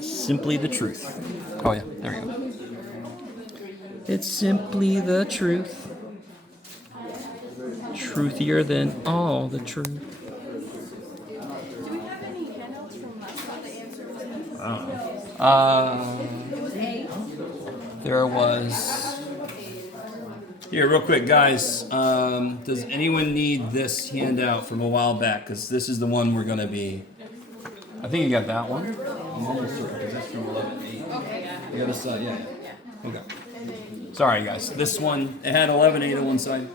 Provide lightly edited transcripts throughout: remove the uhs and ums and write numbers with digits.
Simply the truth. Oh yeah, there you go. It's simply the truth. Truthier than all the truth. Do we have any handouts from last time, the answers? It was A. There was. Here, real quick, guys. Does anyone need this handout from a while back? Because this is the one we're going to be. I think you got that one. I'm almost certain because that's from 11:8. Okay. You got this, yeah. Okay. Sorry, guys. This one, it had 11:8 on one side.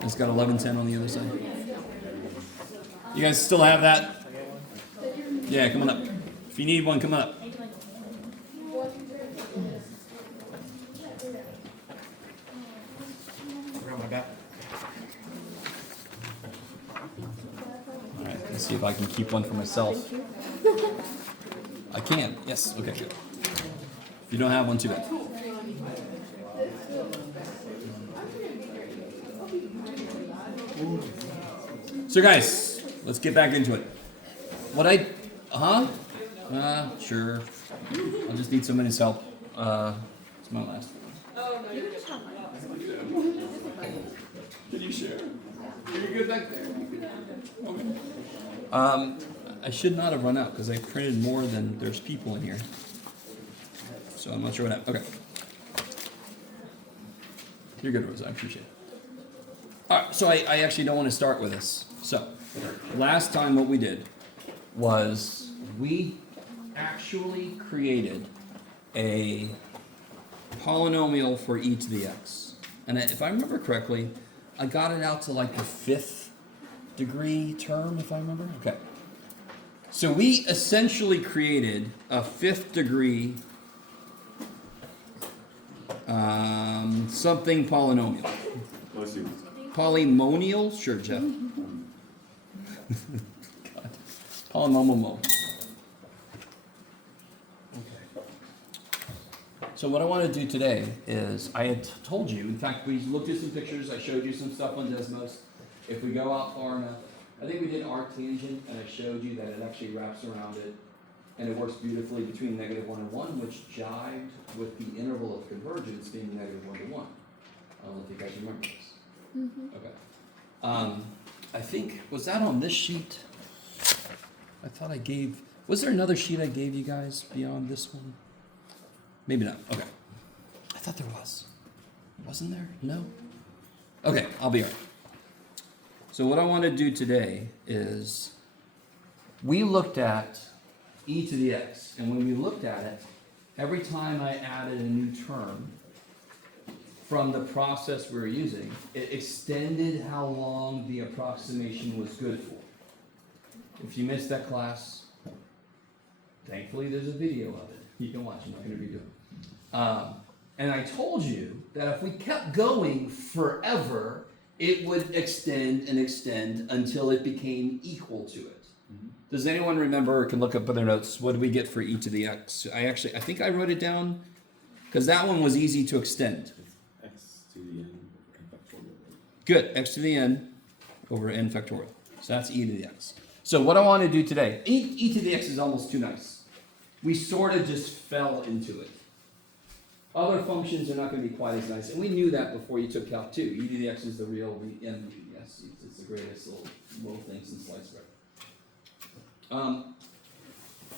It's got 11:10 on the other side. You guys still have that? Yeah, come on up. If you need one, come on up. All right, let's see if I can keep one for myself. I can. Yes. Okay, good. If you don't have one, too bad. So guys, let's get back into it. Sure. I'll just need somebody's help. It's my last one. Oh, no, you just have mine. Can you share? Are you good back there? Okay. I should not have run out because I printed more than there's people in here. So I'm not sure what happened. Okay. You're good, Rosa. I appreciate it. All right, so I actually don't want to start with this. So, last time what we did was we actually created a polynomial for e to the x. And if I remember correctly, I got it out to like the 5th degree term, if I remember. Okay. So we essentially created a 5th degree something polynomial. Polynomial? Sure, Jeff. God. Polynomial. Okay. So what I want to do today is, I had told you, in fact, we looked at some pictures, I showed you some stuff on Desmos. If we go out far enough, I think we did arctangent, and I showed you that it actually wraps around it, and it works beautifully between -1 and 1, which jived with the interval of convergence being -1 to 1. I don't know if you guys remember this. Mm-hmm. Okay. I think, was that on this sheet? I thought I gave, was there another sheet I gave you guys beyond this one? Maybe not. Okay. I thought there was. Wasn't there? No? Okay, I'll be all right. So what I want to do today is, we looked at e to the x, and when we looked at it, every time I added a new term from the process we were using, it extended how long the approximation was good for. If you missed that class, thankfully there's a video of it. You can watch, I'm not going to redo it. And I told you that if we kept going forever, it would extend and extend until it became equal to it. Mm-hmm. Does anyone remember, or can look up other notes, what did we get for e to the x? I think I wrote it down, because that one was easy to extend. X to the n factorial. Good, x to the n over n factorial. So that's e to the x. So what I want to do today, e to the x is almost too nice. We sort of just fell into it. Other functions are not going to be quite as nice, and we knew that before you took Calc 2. E to the x is the real m. Yes, it's the greatest little thing since sliced bread. I'm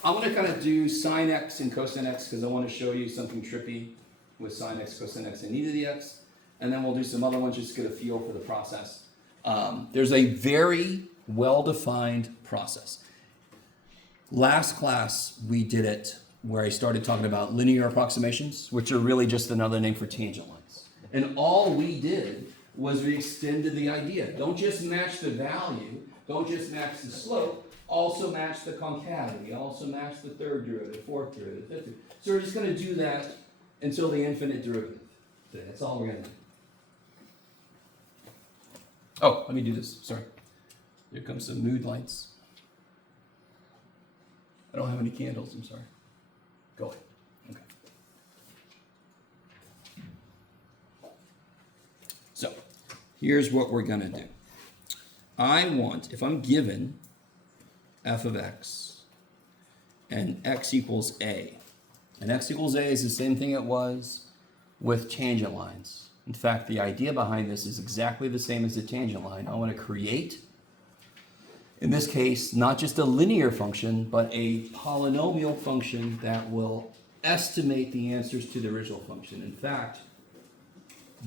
going to kind of do sine x and cosine x because I want to show you something trippy with sine x, cosine x, and e to the x, and then we'll do some other ones just to get a feel for the process. There's a very well-defined process. Last class we did it where I started talking about linear approximations, which are really just another name for tangent lines. And all we did was we extended the idea. Don't just match the value, don't just match the slope, also match the concavity, also match the third derivative, fourth derivative, fifth derivative. So we're just going to do that until the infinite derivative. That's all we're going to do. Oh, let me do this. Sorry. Here comes some mood lights. I don't have any candles, I'm sorry. Go ahead. Okay. So, here's what we're going to do. I want, if I'm given f of x and x equals a. And x equals a is the same thing it was with tangent lines. In fact, the idea behind this is exactly the same as the tangent line. I want to create, in this case, not just a linear function, but a polynomial function that will estimate the answers to the original function. In fact,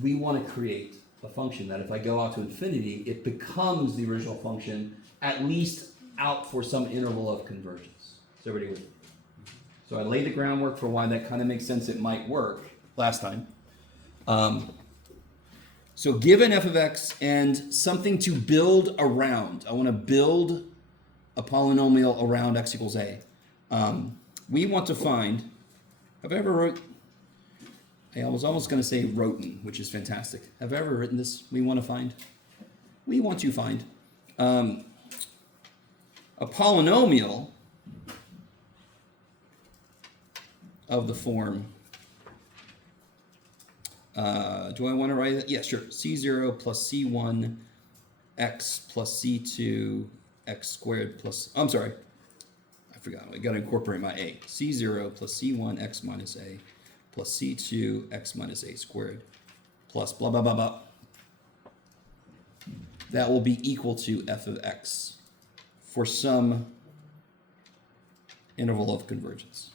we want to create a function that if I go out to infinity, it becomes the original function, at least out for some interval of convergence. Is everybody with me? So I laid the groundwork for why that kind of makes sense it might work last time. So given f of x and something to build around, I want to build a polynomial around x equals a. We want to find, have I ever wrote, I was almost going to say wroten, which is fantastic. Have I ever written this? We want to find a polynomial of the form, do I want to write it? Yeah, sure. C0 plus C1 x plus C2 x squared plus, I'm sorry, I forgot. I got to incorporate my a. C0 plus C1 x minus a plus C2 x minus a squared plus blah, blah, blah, blah. That will be equal to f of x for some interval of convergence.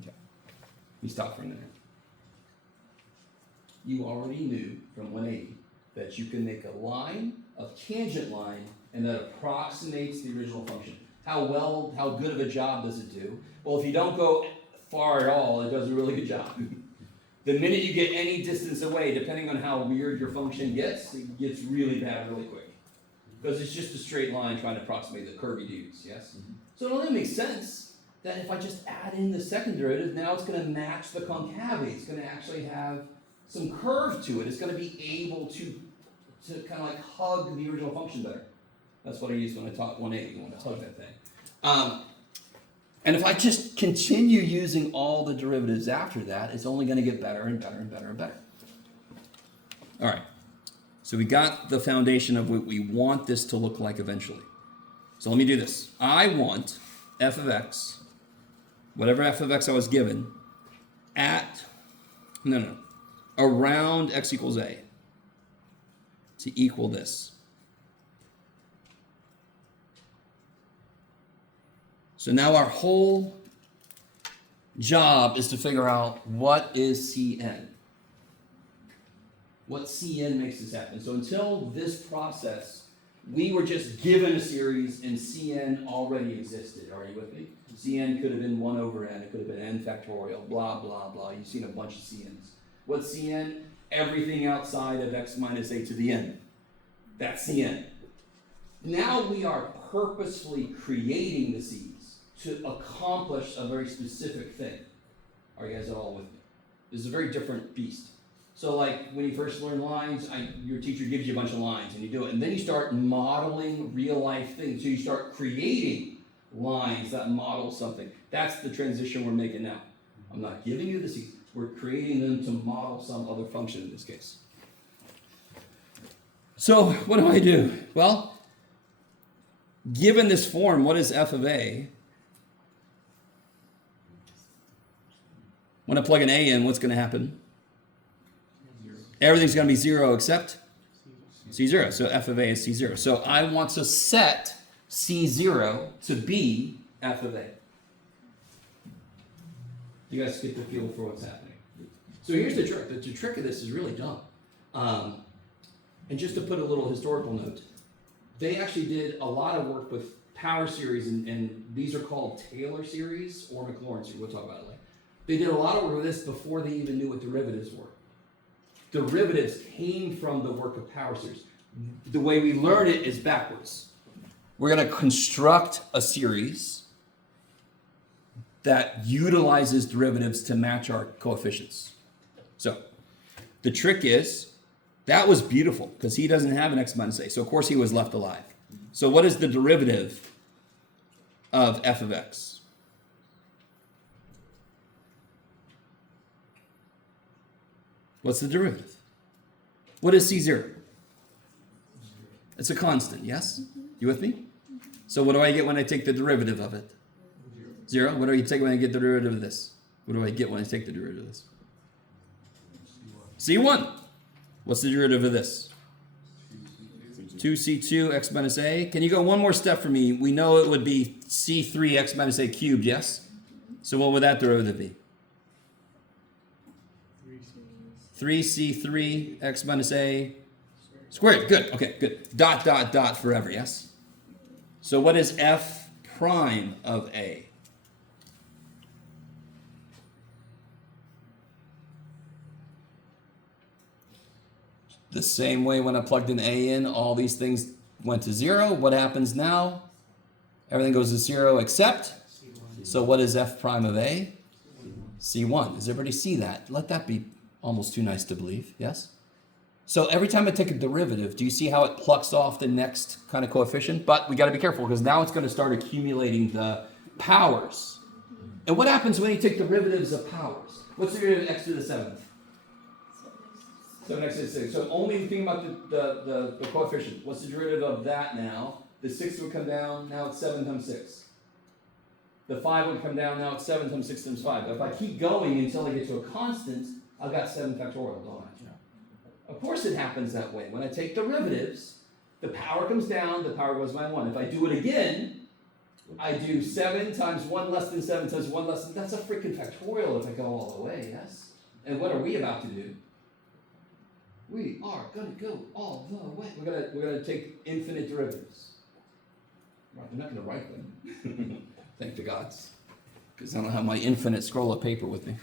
Okay. Let me stop for a minute. You already knew from 180 that you can make a line, a tangent line, and that approximates the original function. How good of a job does it do? Well, if you don't go far at all, it does a really good job. The minute you get any distance away, depending on how weird your function gets, it gets really bad really quick. Because it's just a straight line trying to approximate the curvy dudes, yes? So it only makes sense that if I just add in the second derivative, now it's going to match the concavity. It's going to actually have some curve to it. It's going to be able to kind of like hug the original function better. That's what I used when I taught 180, when I taught that thing. And if I just continue using all the derivatives after that, it's only going to get better and better and better and better. All right. So we got the foundation of what we want this to look like eventually. So let me do this. I want f of x, whatever f of x I was given, around x equals a to equal this. So now our whole job is to figure out what is Cn. What Cn makes this happen. So until this process, we were just given a series and Cn already existed. Are you with me? Cn could have been 1 over n, it could have been n factorial, blah, blah, blah. You've seen a bunch of Cn's. What's Cn? Everything outside of x minus a to the n. That's Cn. Now we are purposefully creating the C's to accomplish a very specific thing. Are you guys all with me? This is a very different beast. So like when you first learn lines, your teacher gives you a bunch of lines and you do it. And then you start modeling real life things. So you start creating lines that model something. That's the transition we're making now. I'm not giving you the C's. We're creating them to model some other function in this case. So what do? Well, given this form, what is f of a? When I plug an a in, what's going to happen? Everything's going to be 0 except C0. So f of a is C0. So I want to set C0 to be f of a. You guys get the feel for what's happening. So here's the trick. The trick of this is really dumb. And just to put a little historical note, they actually did a lot of work with power series, and these are called Taylor series or MacLaurin series. We'll talk about it later. They did a lot of work with this before they even knew what derivatives were. Derivatives came from the work of power series. The way we learn it is backwards. We're going to construct a series that utilizes derivatives to match our coefficients. So the trick is, that was beautiful because he doesn't have an x minus a. So of course he was left alive. So what is the derivative of f of x? What's the derivative? What is C0? It's a constant, yes? You with me? So what do I get when I take the derivative of it? 0. What do you take when I get the derivative of this? What do I get when I take the derivative of this? C1. What's the derivative of this? 2c2 x minus a. Can you go one more step for me? We know it would be c3 x minus a cubed, yes? So what would that derivative be? 3c3 x minus a squared. Good. Okay, good. Dot, dot, dot forever, yes? So what is f prime of a? The same way when I plugged an a in, all these things went to 0. What happens now? Everything goes to 0 except. So what is f prime of a? C1. Does everybody see that? Let that be almost too nice to believe, yes? So every time I take a derivative, do you see how it plucks off the next kind of coefficient? But we got to be careful because now it's going to start accumulating the powers. And what happens when you take derivatives of powers? What's the derivative of x to the 7th? 7x to the 6. So only think about the coefficient. What's the derivative of that now? The 6 would come down, now it's 7 times 6. The 5 would come down, now it's 7 times 6 times 5. But if I keep going until I get to a constant, I've got 7 factorial, don't I? Of course it happens that way. When I take derivatives, the power comes down, the power goes by 1. If I do it again, I do 7 times 1 less than 7 times 1 less than, that's a freaking factorial if I go all the way, yes? And what are we about to do? We are going to go all the way. We're gonna take infinite derivatives. Right, they're not going to write them. Thank the gods. Because I don't have my infinite scroll of paper with me.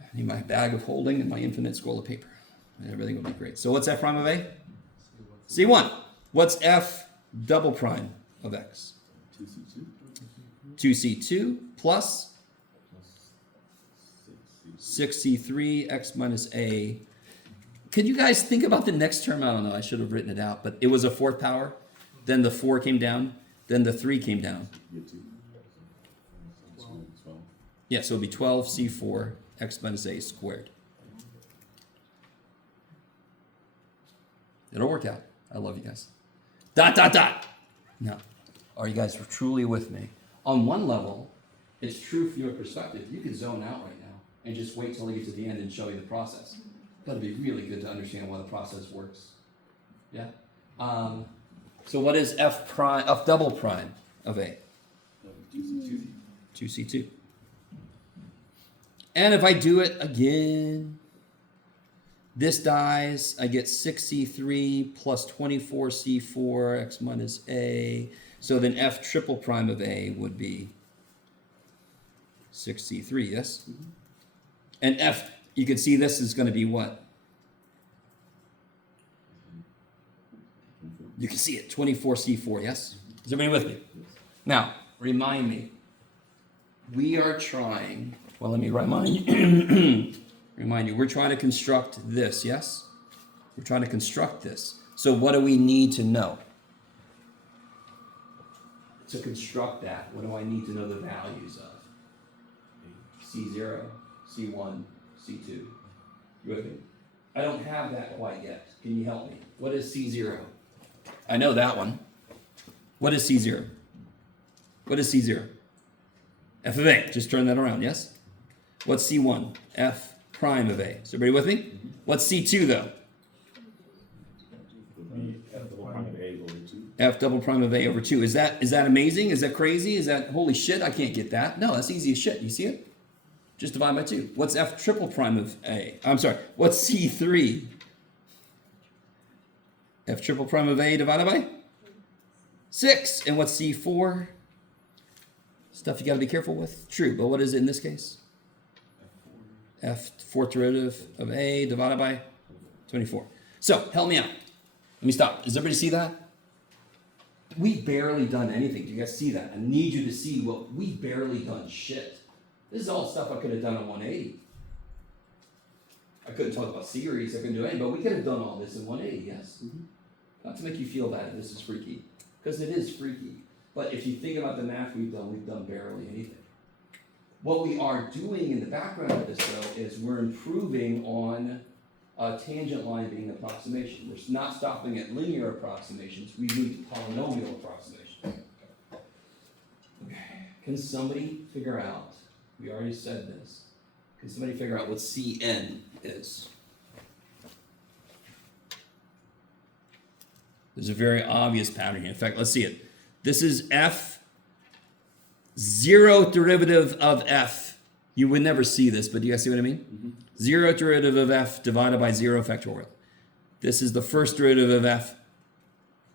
I need my bag of holding and my infinite scroll of paper. And everything will be great. So what's f prime of a? C1. What's f double prime of x? 2c2 plus 6c3 x minus a. Can you guys think about the next term? I don't know. I should have written it out. But it was a fourth power. Then the 4 came down. Then the 3 came down. Yeah, so it would be 12c4 x minus a squared. It'll work out. I love you guys. Dot, dot, dot. Now, are you guys truly with me? On one level, it's true from your perspective. You could zone out right now and just wait till I get to the end and show you the process. But it'd be really good to understand why the process works. Yeah? So what is f double prime of a? 2c2. And if I do it again, this dies. I get 6c3 plus 24c4 x minus a. So then f triple prime of a would be 6c3, yes? Mm-hmm. And f, you can see this is going to be what? You can see it, 24c4, yes? Is everybody with me? Now, remind me. We are trying, well, let me remind you, we're trying to construct this, yes? We're trying to construct this. So what do we need to know? To construct that, what do I need to know the values of? C0, C1, C2. You with me? I don't have that quite yet. Can you help me? What is C0? I know that one. What is C0? What is C0? F of A. Just turn that around, yes? What's C1? F prime of A. Is everybody with me? What's C2 though? F double prime of A over 2. Is that amazing? Is that crazy? Is that holy shit? I can't get that. No, that's easy as shit. You see it? Just divide by 2. What's F triple prime of A? I'm sorry. What's C3? F triple prime of A divided by 6. And what's C4? Stuff you got to be careful with. True, but what is it in this case? F fourth derivative of A divided by 24. So, help me out. Let me stop. Does everybody see that? We barely done anything. Do you guys see that? I need you to see what we barely done shit. This is all stuff I could have done on 180. I couldn't talk about series, I couldn't do anything, but we could have done all this in 180, yes? Mm-hmm. Not to make you feel bad, this is freaky. Because it is freaky. But if you think about the math we've done barely anything. What we are doing in the background of this, though, is we're improving on a tangent line being approximation. We're not stopping at linear approximations, we move to polynomial approximations. Okay. Can somebody figure out, we already said this, can somebody figure out what Cn is? There's a very obvious pattern here. In fact, let's see it. This is f, zeroth derivative of f. You would never see this, but do you guys see what I mean? Mm-hmm. Zeroth derivative of f divided by 0 factorial. This is the first derivative of f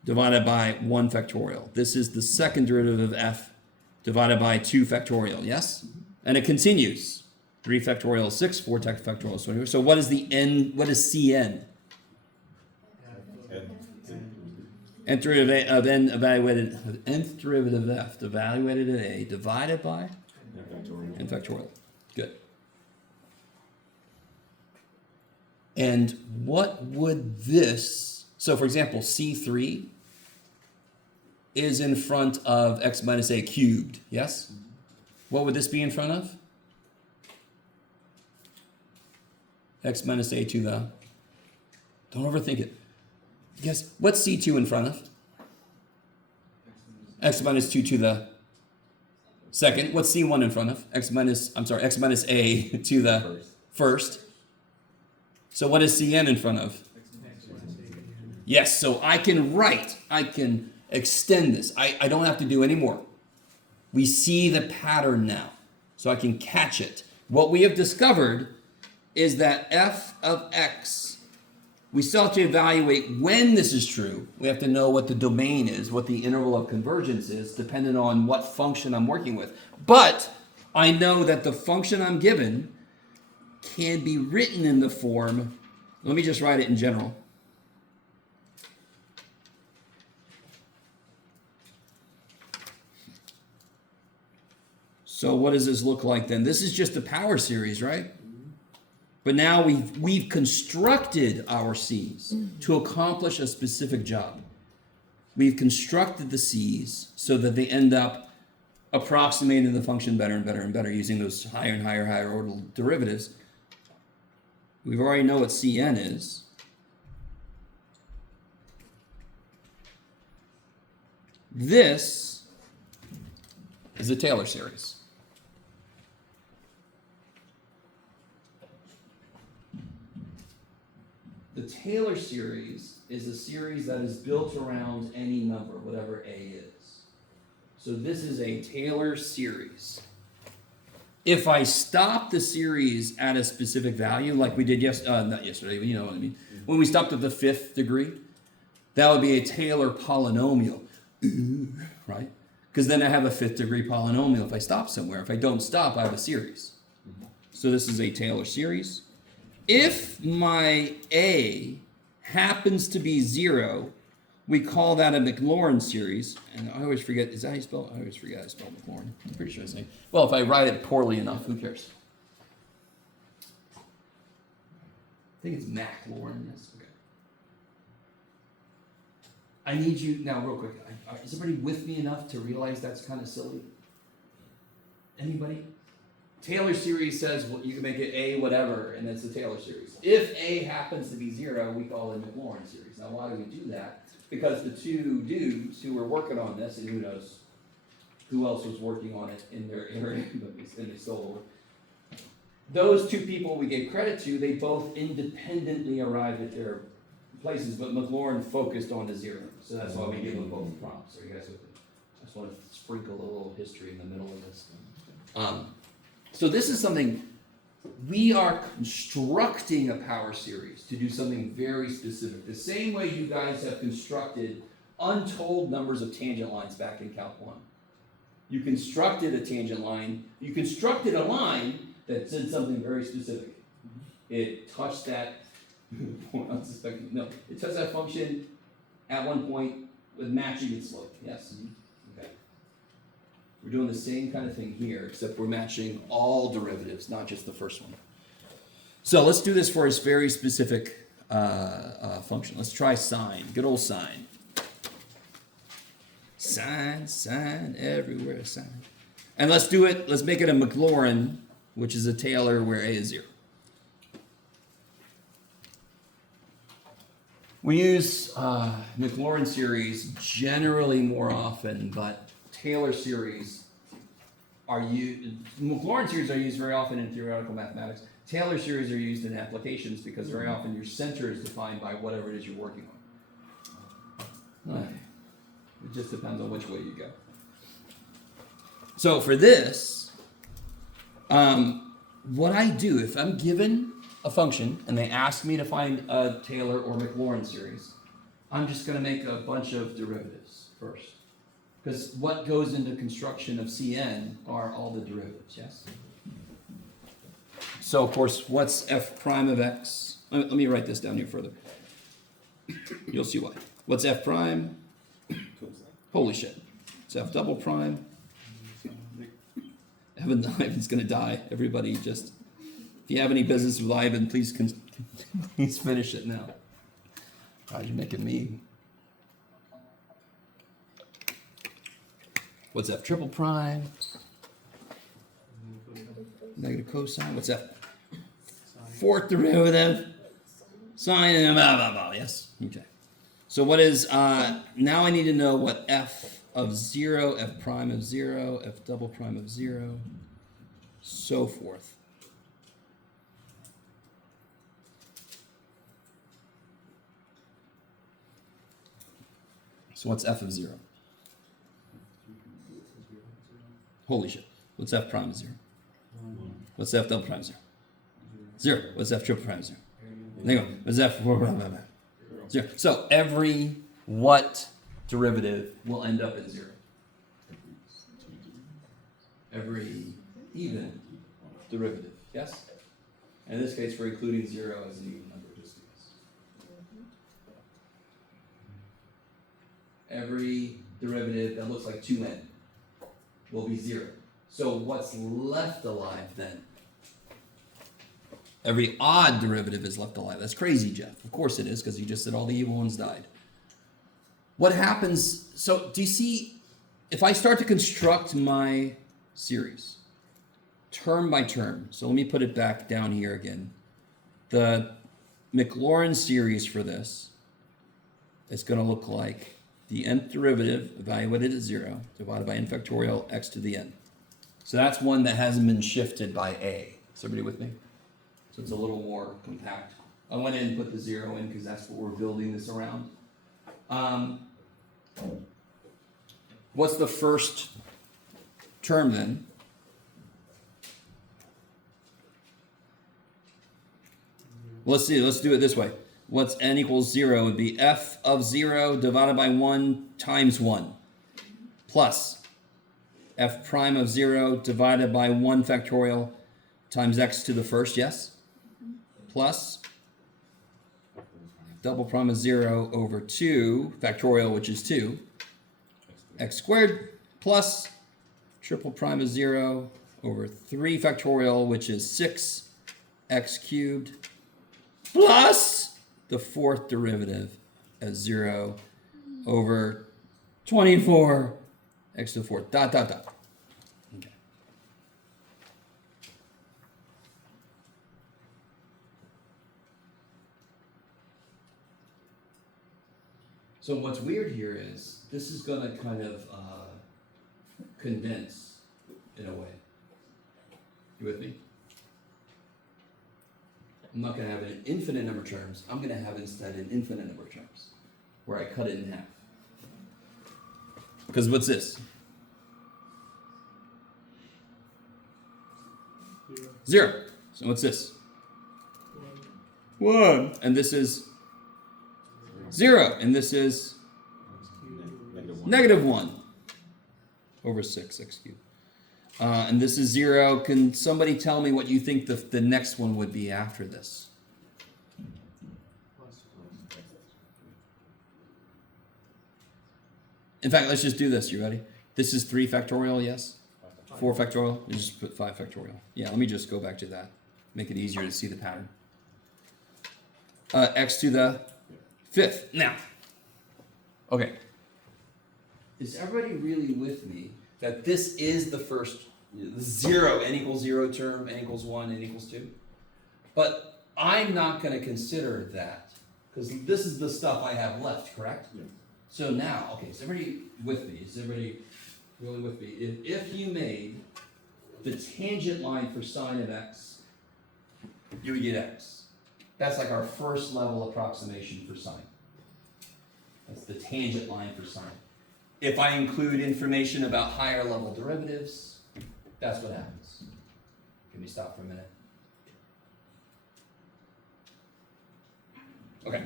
divided by 1 factorial. This is the second derivative of f divided by 2 factorial, yes? And it continues. 3 factorial is 6, 4 factorial is 20. So what is the n, what is Cn? Nth derivative of n evaluated, nth derivative of f evaluated at a divided by n factorial. Good. And what would this, so for example, C3 is in front of x minus a cubed, yes? What would this be in front of? X minus a to the, don't overthink it. Yes, what's C2 in front of? X minus 2 to the second. What's C1 in front of? X minus a to the first. So what is Cn in front of? Yes, so I can extend this. I don't have to do any more. We see the pattern now, so I can catch it. What we have discovered is that f of x, we still have to evaluate when this is true. We have to know what the domain is, what the interval of convergence is, depending on what function I'm working with. But I know that the function I'm given can be written in the form, let me just write it in general. So what does this look like then? This is just a power series, right? But now we've constructed our C's to accomplish a specific job. We've constructed the C's so that they end up approximating the function better and better and better using those higher and higher order derivatives. We've already know what Cn is. This is a Taylor series. The Taylor series is a series that is built around any number, whatever A is. So this is a Taylor series. If I stop the series at a specific value, like we did not yesterday, but you know what I mean. When we stopped at the 5th degree, that would be a Taylor polynomial, right? Because then I have a 5th degree polynomial if I stop somewhere. If I don't stop, I have a series. So this is a Taylor series. If my A happens to be 0, we call that a MacLaurin series. And I always forget, is that how you spell it? I always forget how to spell MacLaurin. I'm pretty sure I say. Well, if I write it poorly enough, who cares? I think it's MacLaurin, yes. Okay. I need you, now real quick, is everybody with me enough to realize that's kind of silly? Anybody? Taylor series says, well, you can make it A whatever, and it's the Taylor series. If A happens to be 0, we call it a MacLaurin series. Now, why do we do that? Because the two dudes who were working on this, and who knows who else was working on it in their area, and they stole it. Those two people we gave credit to, they both independently arrived at their places, but MacLaurin focused on the 0. So that's why we give them both prompts. Are you guys with me? I just want to sprinkle a little history in the middle of this. So this is something, we are constructing a power series to do something very specific. The same way you guys have constructed untold numbers of tangent lines back in Calc 1. You constructed a tangent line, you constructed a line that said something very specific. It touched that, it touched that function at one point with matching its slope, yes? Okay. We're doing the same kind of thing here, except we're matching all derivatives, not just the first one. So let's do this for a very specific function. Let's try sine, good old sine. Sine, everywhere sine. And let's do it, let's make it a MacLaurin, which is a Taylor where A is 0. We use MacLaurin series generally more often, but Taylor series MacLaurin series are used very often in theoretical mathematics. Taylor series are used in applications because very often your center is defined by whatever it is you're working on. Okay. It just depends on which way you go. So for this, what I do, if I'm given a function and they ask me to find a Taylor or MacLaurin series, I'm just going to make a bunch of derivatives first. Because what goes into construction of Cn are all the derivatives, yes? So, of course, what's f prime of x? Let me write this down here further. You'll see why. What's f prime? Holy shit. It's f double prime. Ivan's going to die. Everybody just... If you have any business with Ivan, please finish it now. God, you're making me... What's f triple prime? Negative cosine. What's f? Fourth derivative. Sine, blah, blah, blah. Yes? Okay. So what is, now I need to know what f of 0, f prime of 0, f double prime of 0, so forth. So what's f of 0? Holy shit. What's f prime of 0? What's f double prime of 0? 0. What's f triple prime of 0? Negative. What's f 0? So every what derivative will end up at 0? Every even derivative. Yes? In this case, we're including 0 as an even number. Just every derivative that looks like 2n will be 0. So what's left alive then? Every odd derivative is left alive. That's crazy, Jeff. Of course it is, because you just said all the evil ones died. What happens, so do you see, if I start to construct my series, term by term, so let me put it back down here again. The MacLaurin series for this is going to look like the nth derivative evaluated at 0 divided by n factorial x to the n. So that's one that hasn't been shifted by a. Is everybody with me? So it's a little more compact. I went in and put the 0 in because that's what we're building this around. What's the first term then? Let's see, let's do it this way. What's n equals 0 would be f of 0 divided by 1 times 1 plus f prime of 0 divided by 1 factorial times x to the first, yes? Plus double prime of 0 over 2 factorial, which is 2, x squared, plus triple prime of 0 over 3 factorial, which is 6, x cubed, plus the fourth derivative as 0 over 24, x to the fourth, dot, dot, dot. Okay. So what's weird here is this is going to kind of condense in a way. You with me? I'm not going to have an infinite number of terms. I'm going to have instead an infinite number of terms where I cut it in half. Because what's this? 0. So what's this? 1. And this is 0. And this is negative 1 over 6 x cubed. And this is 0. Can somebody tell me what you think the next one would be after this? In fact, let's just do this. You ready? This is 3 factorial, yes? 4 factorial? You just put 5 factorial. Yeah, let me just go back to that. Make it easier to see the pattern. X to the 5th. Now, okay. Is everybody really with me that this is the first 0, n equals 0 term, n equals 1, n equals 2? But I'm not going to consider that because this is the stuff I have left, correct? Yeah. So now, okay, is everybody with me? Is everybody really with me? If you made the tangent line for sine of x, you would get x. That's like our first level approximation for sine. That's the tangent line for sine. If I include information about higher level derivatives, that's what happens. Can we stop for a minute? Okay.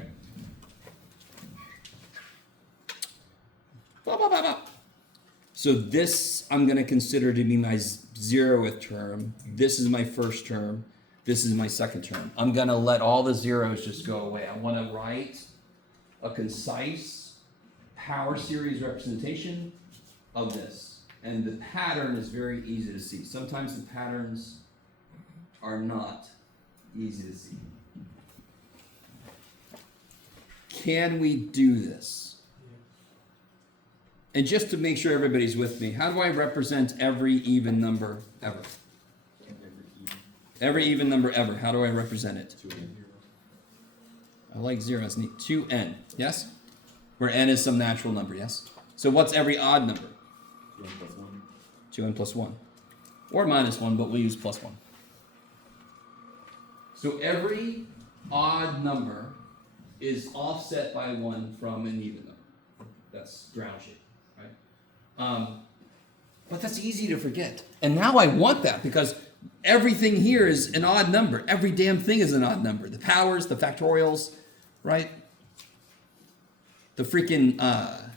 So this I'm going to consider to be my 0th term. This is my first term. This is my second term. I'm going to let all the zeros just go away. I want to write a concise power series representation of this. And the pattern is very easy to see. Sometimes the patterns are not easy to see. Can we do this? And just to make sure everybody's with me, how do I represent every even number ever? Every even number ever. How do I represent it? 2n. I like 0. It's neat. 2n. Yes? Where n is some natural number. Yes? So what's every odd number? 2n plus 1. 2n plus 1. Or minus 1, but we'll use plus 1. So every odd number is offset by 1 from an even number. That's ground shape, right? But that's easy to forget. And now I want that because everything here is an odd number. Every damn thing is an odd number. The powers, the factorials, right? The freaking, yeah,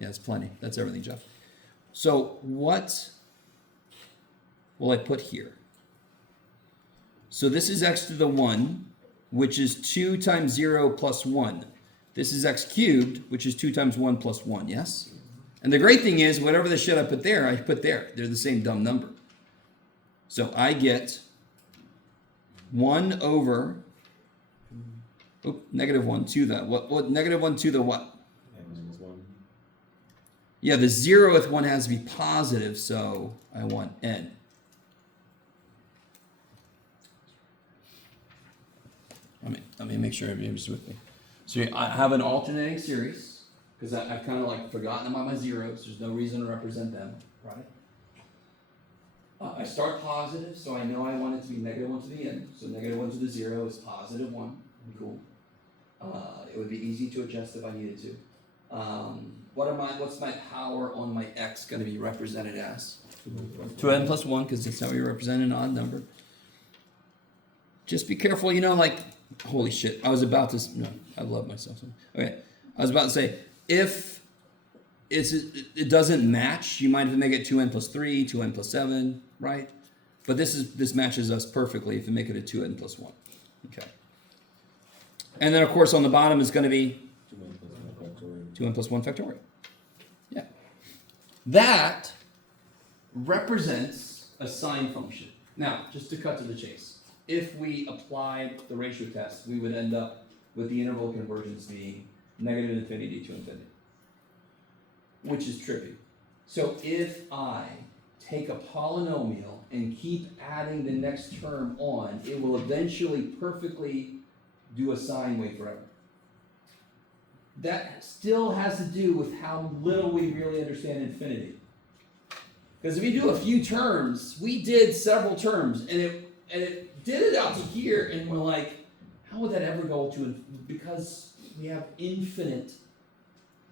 it's plenty. That's everything, Jeff. So what will I put here? So this is x to the 1, which is 2 times 0 plus 1. This is x cubed, which is 2 times 1 plus 1, yes? And the great thing is, whatever the shit I put there, I put there. They're the same dumb number. So I get 1 over, negative 1 to the, what negative 1 to the what? N minus 1. Yeah, the 0th one has to be positive, so I want n. Let me make sure everybody's with me. So I have an alternating series, because I've kind of like forgotten about my zeros. There's no reason to represent them, right? I start positive, so I know I want it to be negative 1 to the n. So negative 1 to the 0 is positive 1. Cool. It would be easy to adjust if I needed to. What's my power on my x going to be represented as? 2n plus 1, because that's how we represent an odd number. Just be careful, like, holy shit, I love myself. Okay, I was about to say, if it doesn't match, you might have to make it 2n plus 3, 2n plus 7, right? But this matches us perfectly if you make it a 2n plus 1. Okay. And then, of course, on the bottom is going to be 2n plus 1 factorial. Yeah. That represents a sine function. Now, just to cut to the chase, if we applied the ratio test, we would end up with the interval convergence being negative infinity to infinity, which is trippy. So if I take a polynomial and keep adding the next term on, it will eventually perfectly do a sine wave forever. That still has to do with how little we really understand infinity. Because if you do a few terms, we did several terms, and it did it out to here, and we're like, how would that ever go to, because we have infinite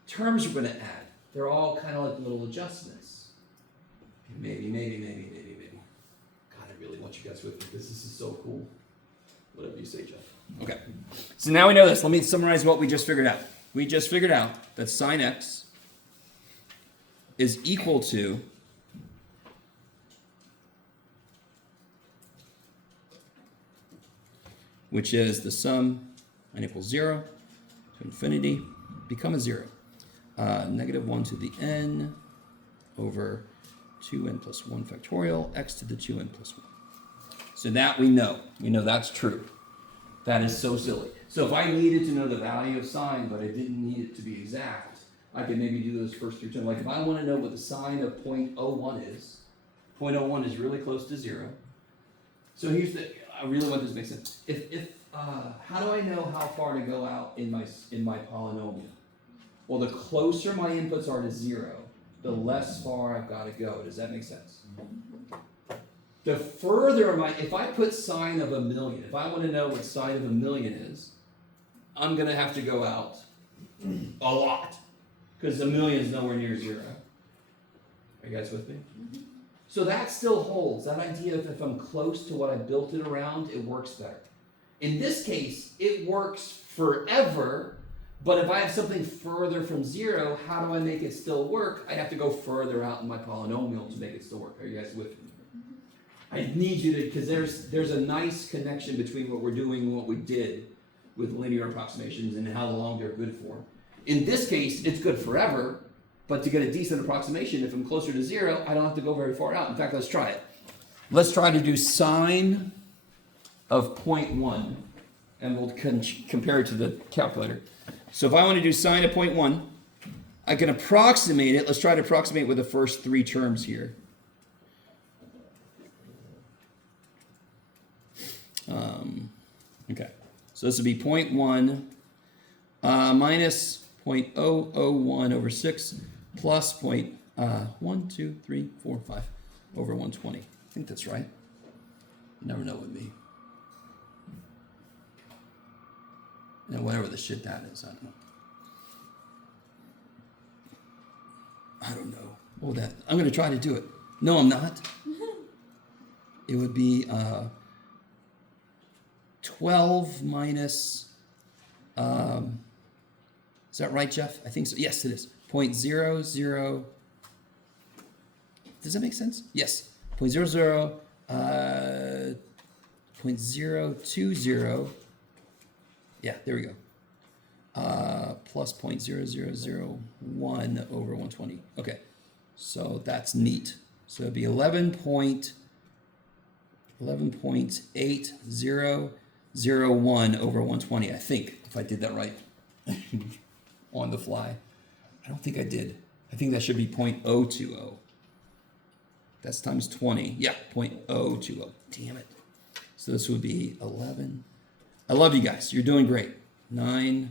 terms we're going to add. They're all kind of like little adjustments. Maybe. God, I really want you guys with me, because this is so cool. Whatever you say, Jeff. Okay. So now we know this. Let me summarize what we just figured out. We just figured out that sine x is equal to which is the sum n equals 0 to infinity, become a 0. Negative 1 to the n over 2n plus 1 factorial, x to the 2n plus 1. So that we know. We know that's true. That is so silly. So if I needed to know the value of sine, but I didn't need it to be exact, I could maybe do those first 3 terms. Like if I want to know what the sine of 0.01 is, 0.01 is really close to 0. So I really want this to make sense. How do I know how far to go out in my polynomial? Well, the closer my inputs are to 0, the less far I've got to go. Does that make sense? the further if I put sine of 1,000,000, if I want to know what sine of 1,000,000 is, I'm going to have to go out a lot. Because 1,000,000 is nowhere near 0. Are you guys with me? So that still holds. That idea of if I'm close to what I built it around, it works better. In this case, it works forever, but if I have something further from 0, how do I make it still work? I have to go further out in my polynomial to make it still work. Are you guys with me? I need you to, because there's a nice connection between what we're doing and what we did with linear approximations and how long they're good for. In this case, it's good forever, but to get a decent approximation, if I'm closer to 0, I don't have to go very far out. In fact, let's try it. Let's try to do sine of 0.1, and we'll compare it to the calculator. So if I want to do sine of 0.1, I can approximate it. Let's try to approximate with the first 3 terms here. Okay, so this would be 0.1 minus 0.001 over 6 plus 1, 2, 3, 4, 5 over 120. I think that's right. You never know with me. And whatever the shit that is, I don't know. I don't know. Oh, that I'm going to try to do it. No, I'm not. It would be 12 minus. Is that right, Jeff? I think so. Yes, it is. 0.00. Does that make sense? Yes. 0.00. 0.020. Yeah, there we go. Plus 0.0001 over 120. Okay, so that's neat. So it'd be 11.8001 over 120, I think, if I did that right on the fly. I don't think I did. I think that should be 0.020. That's times 20. Yeah, 0.020. Damn it. So this would be 11. I love you guys. You're doing great. 9.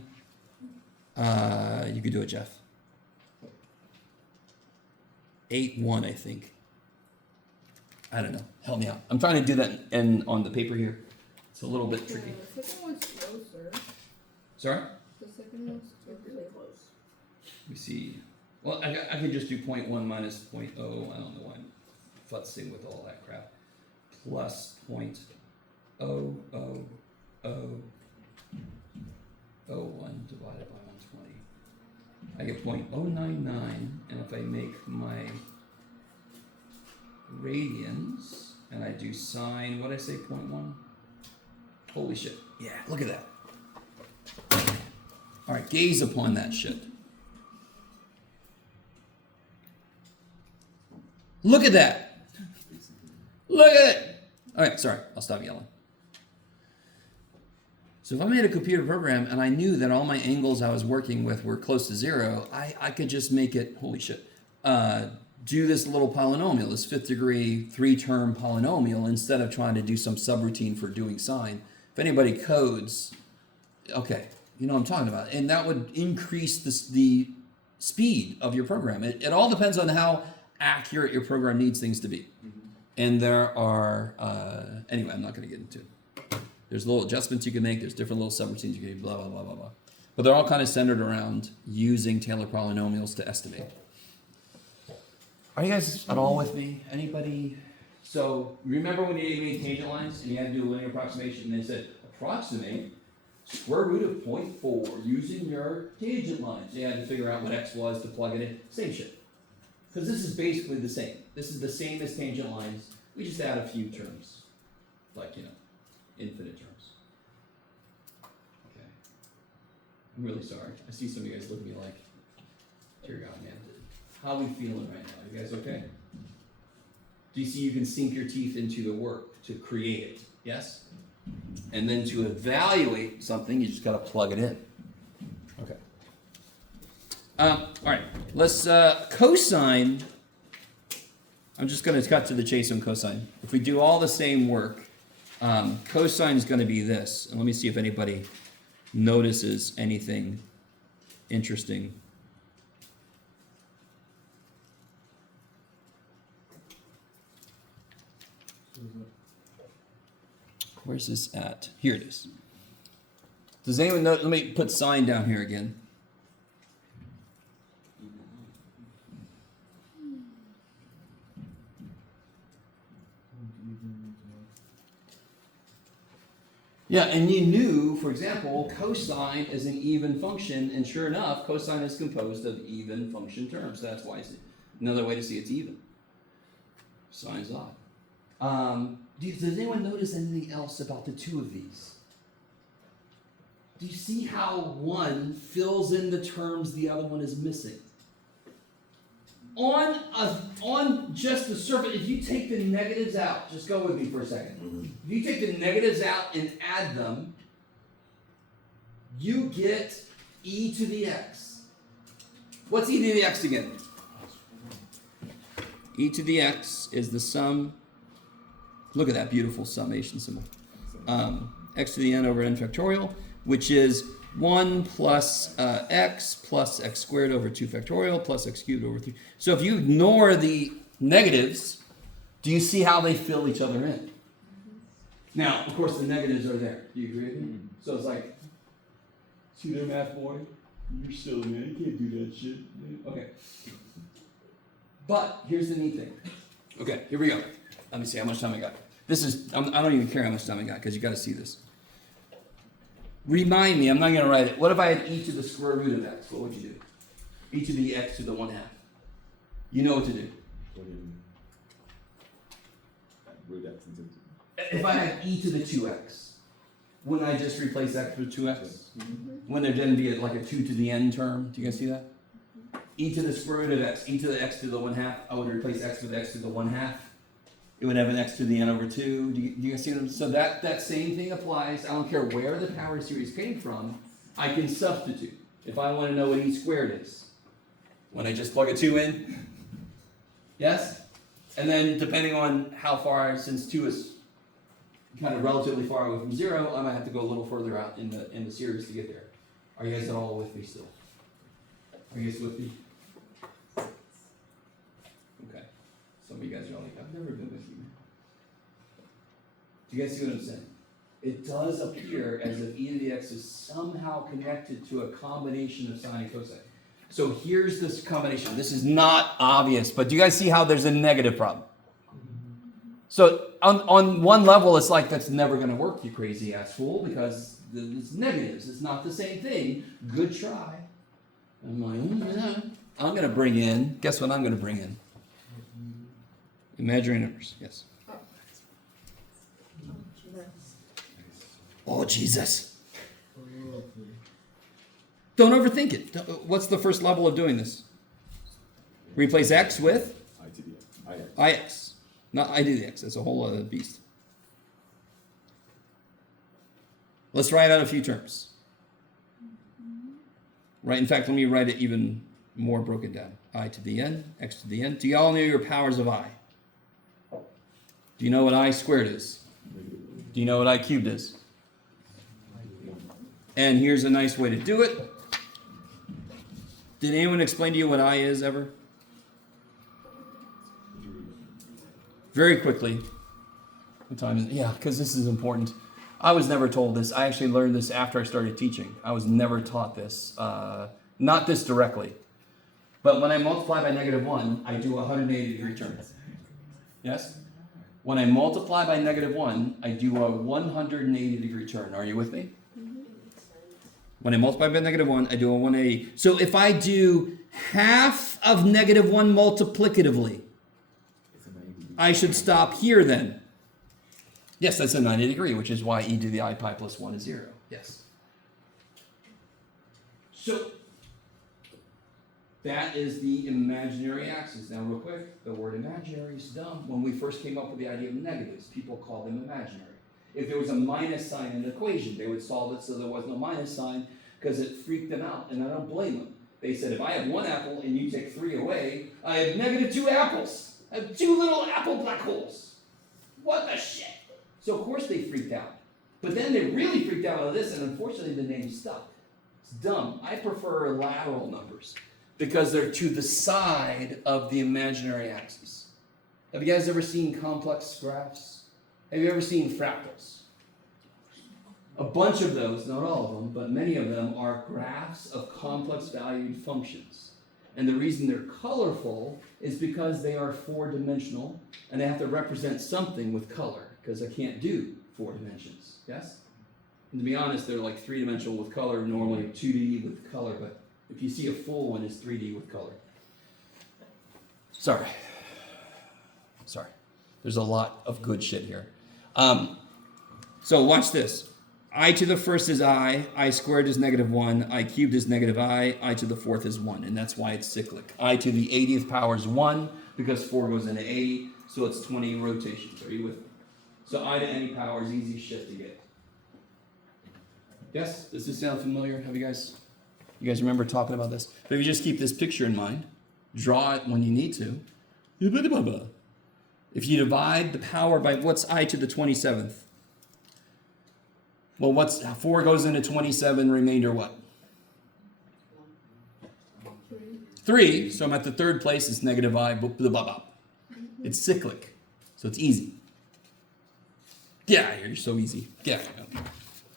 You could do it, Jeff. 8-1, I think. I don't know. Help me out. I'm trying to do that on the paper here. It's a little bit tricky. The second one's closer. Sorry? The second one's really close. Let me see. Well, I could just do 0.1 minus 0.0. I don't know why I'm futzing with all that crap. Plus 0.00001 divided by 120. I get 0.099, and if I make my radians, and I do sine, what did I say, 0.1? Holy shit. Yeah, look at that. All right, gaze upon that shit. Look at that. Look at it. All right, sorry, I'll stop yelling. So if I made a computer program and I knew that all my angles I was working with were close to 0, I could just make it, holy shit, do this little polynomial, this 5th degree 3-term polynomial, instead of trying to do some subroutine for doing sine. If anybody codes, okay, you know what I'm talking about. And that would increase the speed of your program. It all depends on how accurate your program needs things to be. And there are, anyway, I'm not going to get into it. There's little adjustments you can make. There's different little subroutines you can do, blah, blah, blah, blah, blah. But they're all kind of centered around using Taylor polynomials to estimate. Are you guys at all with me? Anybody? So remember when you made tangent lines and you had to do a linear approximation and they said, approximate square root of 0.4 using your tangent lines. You had to figure out what x was to plug it in. Same shit. Because this is basically the same. This is the same as tangent lines. We just add a few terms. Like, infinite terms. Okay. I'm really sorry. I see some of you guys look at me like, dear God, man. How are we feeling right now? You guys okay? Do you see you can sink your teeth into the work to create it? Yes? And then to evaluate something, you just got to plug it in. Okay. All right. Let's cosine. I'm just going to cut to the chase on cosine. If we do all the same work, cosine is going to be this. And let me see if anybody notices anything interesting. Where's this at? Here it is. Does anyone know? Let me put sine down here again. Yeah, and you knew, for example, cosine is an even function, and sure enough, cosine is composed of even function terms. That's why it's another way to see it's even. Sine's odd. Does anyone notice anything else about the two of these? Do you see how one fills in the terms the other one is missing? On just the surface, if you take the negatives out, just go with me for a second. If you take the negatives out and add them, you get e to the x. What's e to the x again? E to the x is the sum. Look at that beautiful summation symbol. X to the n over n factorial, which is 1 plus x squared over 2 factorial plus x cubed over 3. So if you ignore the negatives, do you see how they fill each other in? Now, of course, the negatives are there. Do you agree with me? So it's like, see there, math boy? You're silly, man. You can't do that shit. Okay. But here's the neat thing. Okay, here we go. Let me see how much time I got. This is, I don't even care how much time I got because you got to see this. Remind me, I'm not going to write it. What if I had e to the square root of x? What would you do? E to the x to the 1/2. You know what to do. If I had e to the 2x, wouldn't I just replace x with 2x? Mm-hmm. Wouldn't there then be like a 2 to the n term? Do you guys see that? E to the square root of x, e to the x to the 1/2. I would replace x with x to the 1/2. It would have an x to the n over 2. Do you guys see what I'm saying? So that same thing applies. I don't care where the power series came from. I can substitute. If I want to know what e squared is, when I just plug a 2 in, yes? And then depending on how far, since 2 is kind of relatively far away from 0, I might have to go a little further out in the series to get there. Are you guys all with me still? Are you guys with me? Okay. Some of you guys are like, I've never been with you. Do you guys see what I'm saying? It does appear as if e to the x is somehow connected to a combination of sine and cosine. So here's this combination. This is not obvious, but do you guys see how there's a negative problem? So on one level, it's like, that's never going to work, you crazy ass fool, because it's negatives. It's not the same thing. Good try. I'm like, yeah. I'm going to bring in, guess what I'm going to bring in? Imaginary numbers, yes. Oh, Jesus. Don't overthink it. What's the first level of doing this? Replace x with? I to the x. Ix. Not I to the x. That's a whole other beast. Let's write out a few terms. Right. In fact, let me write it even more broken down. I to the n, x to the n. Do you all know your powers of I? Do you know what I squared is? Do you know what I cubed is? And here's a nice way to do it. Did anyone explain to you what I is ever? Very quickly. What time is it? Yeah, because this is important. I was never told this. I actually learned this after I started teaching. I was never taught this. Not this directly. But when I multiply by -1, I do a 180-degree turn. Yes? When I multiply by -1, I do a 180-degree turn. Are you with me? When I multiply by -1, I do a 180. So if I do half of -1 multiplicatively, I should stop here then. Yes, that's a 90 degree, which is why e to the I pi plus 1 is 0. Yes. So that is the imaginary axis. Now real quick, the word imaginary is dumb. When we first came up with the idea of negatives, people called them imaginary. If there was a minus sign in the equation, they would solve it so there was no minus sign because it freaked them out, and I don't blame them. They said, if I have 1 apple and you take 3 away, I have -2 apples. I have 2 little apple black holes. What the shit? So of course they freaked out. But then they really freaked out on this, and unfortunately the name stuck. It's dumb. I prefer lateral numbers because they're to the side of the imaginary axis. Have you guys ever seen complex graphs? Have you ever seen fractals? A bunch of those, not all of them, but many of them are graphs of complex valued functions. And the reason they're colorful is because they are four-dimensional and they have to represent something with color, because I can't do 4 dimensions. Yes? And to be honest, they're like 3-dimensional with color, normally 2D with color, but if you see a full one, it's 3D with color. Sorry. There's a lot of good shit here. So watch this. I to the first is I squared is -1, I cubed is I to the fourth is 1, and that's why it's cyclic. I to the 80th power is 1, because 4 goes into 80, so it's 20 rotations. Are you with me? So I to any power is easy shit to get. Yes? Does this sound familiar? You guys remember talking about this? But if you just keep this picture in mind, draw it when you need to. If you divide the power by what's I to the 27th? Well, 4 goes into 27, remainder what? 3, so I'm at the third place, it's -I, blah, blah, blah. It's cyclic, so it's easy. Get out of here, you're so easy. Get out of here.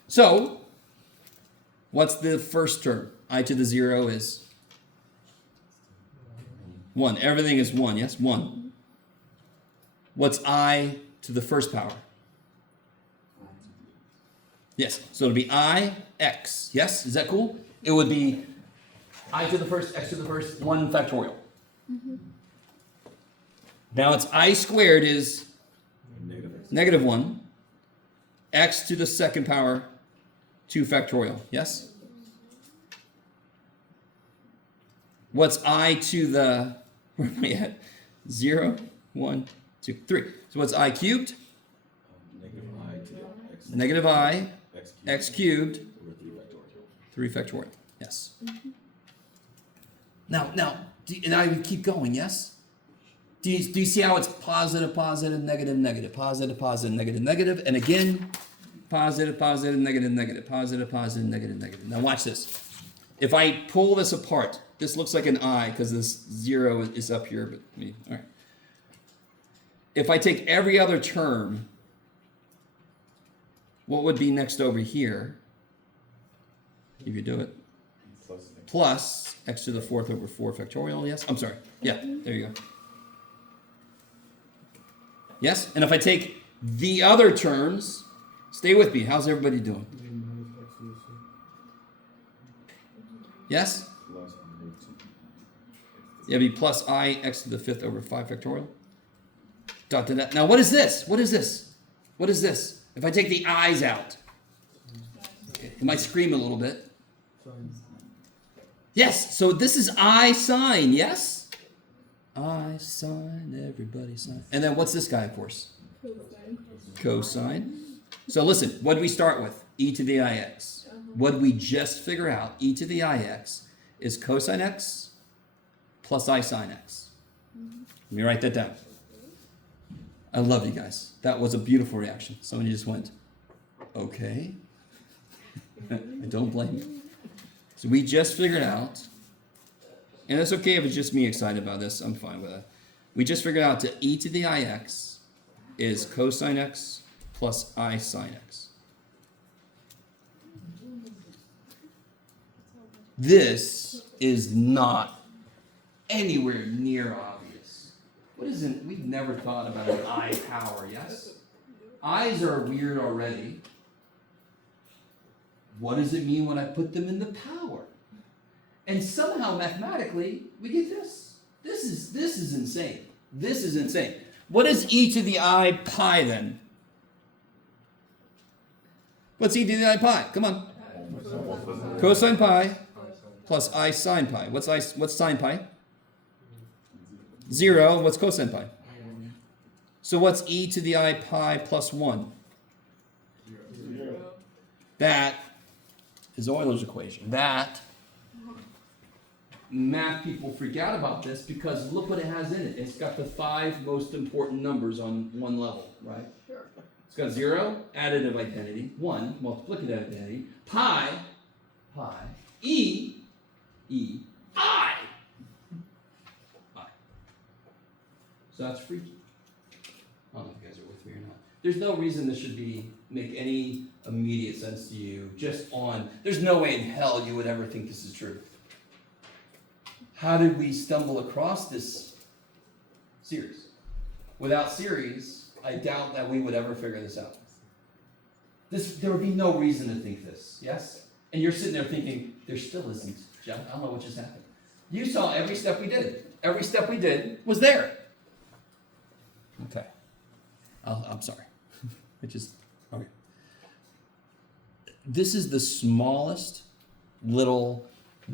So, what's the first term? I to the 0 is 1. Everything is 1, yes? 1. What's I to the first power? Yes, so it'll be I, x. Yes, is that cool? It would be I to the first, x to the first, 1 factorial. Mm-hmm. Now it's I squared is -1. X to the second power, 2 factorial. Yes? What's I to the, where am I at? 0, 1, 2, 3. So what's I cubed? -I, x cubed, 3 factorial. Yes. Mm-hmm. Now, and I would keep going, yes? Do you see how it's positive, positive, negative, negative, positive, positive, negative, negative, and again, positive, positive, negative, negative, positive, positive, negative, negative. Now watch this. If I pull this apart, this looks like an I because this 0 is up here, but all right. If I take every other term, what would be next over here? If you do it. Plus x to the fourth over 4 factorial, yes? I'm sorry. Yeah, there you go. Yes? And if I take the other terms, stay with me. How's everybody doing? Yes? It'd be plus I x to the 5th over 5 factorial. Dot, dot, dot. Now what is this? What is this? What is this? If I take the i's out, it might scream a little bit. Yes, so this is I sine, yes? I sine, everybody sine. And then what's this guy, of course? Cosine. So listen, what did we start with? E to the ix. What did we just figure out? E to the ix is cosine x plus I sine x. Let me write that down. I love you guys. That was a beautiful reaction. Somebody just went, okay. I don't blame you. So we just figured out, and it's okay if it's just me excited about this, I'm fine with it. We just figured out that e to the ix is cosine x plus I sine x. This is not anywhere near obvious. We've never thought about an I power, yes? I's are weird already. What does it mean when I put them in the power? And somehow mathematically, we get this. This is insane. This is insane. What is e to the I pi then? What's e to the I pi? Come on. Cosine pi plus I sine pi. What's sine pi? 0. What's cosine pi? So what's e to the I pi plus 1? 0. That is Euler's equation. That, math people freak out about this because look what it has in it. It's got the 5 most important numbers on one level, right? Sure. It's got 0, additive identity, 1, multiplicative identity, pi, e, I. So that's freaky. I don't know if you guys are with me or not. There's no reason this should make any immediate sense to you there's no way in hell you would ever think this is true. How did we stumble across this series? Without series, I doubt that we would ever figure this out. There would be no reason to think this, yes? And you're sitting there thinking, there still isn't, Jeff. I don't know what just happened. You saw every step we did. Every step we did was there. Okay. I'm sorry. Okay. This is the smallest little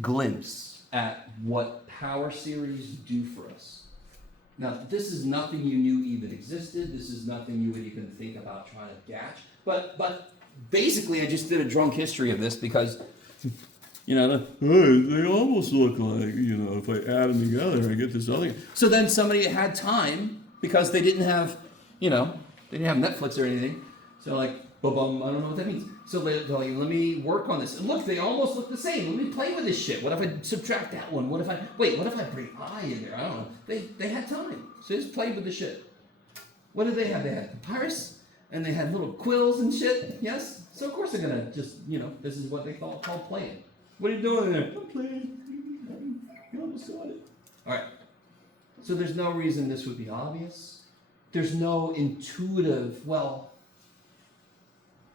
glimpse at what power series do for us. Now, this is nothing you knew even existed. This is nothing you would even think about trying to catch. But basically, I just did a drunk history of this because, they almost look like, if I add them together, I get this other. So then somebody had time because they didn't have, they didn't have Netflix or anything. So like, I don't know what that means. So let me work on this. And look, they almost look the same. Let me play with this shit. What if I subtract that one? What if I bring I in there? I don't know. They had time. So they just played with the shit. What did they have? They had papyrus, and they had little quills and shit. Yes? So of course they're going to just, this is what they call playing. What are you doing there? I'm playing. You almost got it. All right. So there's no reason this would be obvious. There's no intuitive,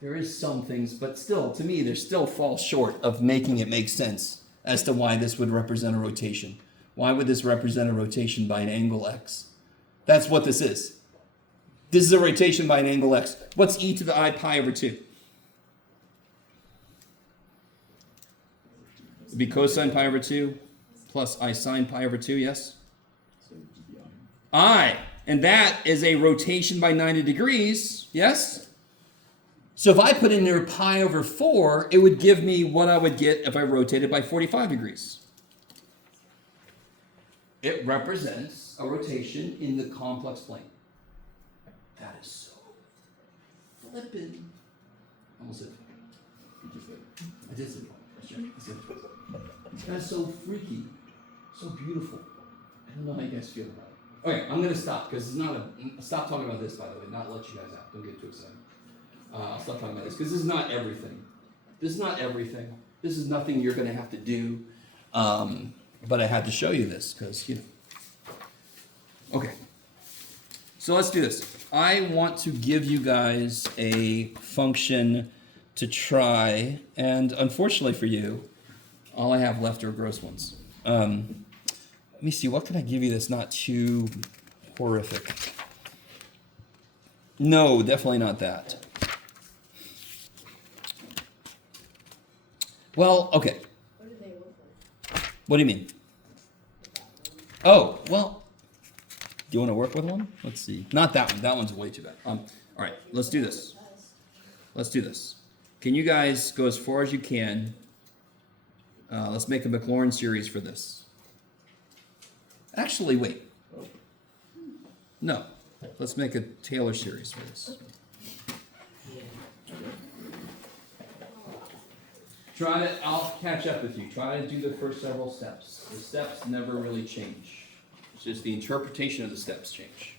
there is some things, but still, to me, they still fall short of making it make sense as to why this would represent a rotation. Why would this represent a rotation by an angle x? That's what this is. This is a rotation by an angle x. What's e to the I pi over 2? It'd be cosine pi over 2 plus I sine pi over 2, yes? I. And that is a rotation by 90 degrees, yes? So if I put in there pi over 4, it would give me what I would get if I rotated by 45 degrees. It represents a rotation in the complex plane. That is so flippin'. Almost said I did say that's so freaky, so beautiful. I don't know how you guys feel about it. Okay, I'm going to stop because it's not stop talking about this, by the way, not let you guys out. Don't get too excited. I'll stop talking about this because this is not everything. This is not everything. This is nothing you're going to have to do. But I had to show you this because, Okay. So let's do this. I want to give you guys a function to try. And unfortunately for you, all I have left are gross ones. Let me see. What can I give you that's not too horrific? No, definitely not that. Well, okay. What do they look like? What do you mean? Oh, well, do you want to work with one? Let's see. Not that one. That one's way too bad. All right, let's do this. Let's do this. Can you guys go as far as you can? Let's make a MacLaurin series for this. Actually, wait. No. Let's make a Taylor series for this. I'll catch up with you. Try to do the first several steps. The steps never really change. It's just the interpretation of the steps change.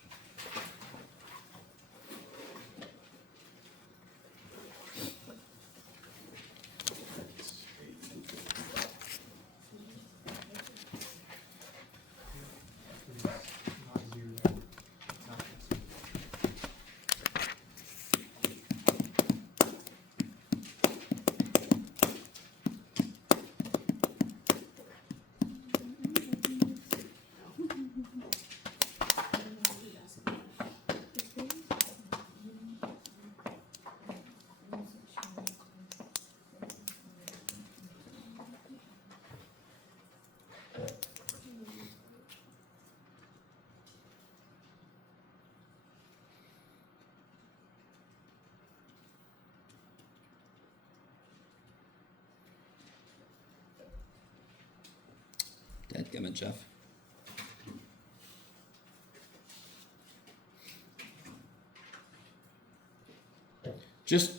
Dadgummit, Jeff.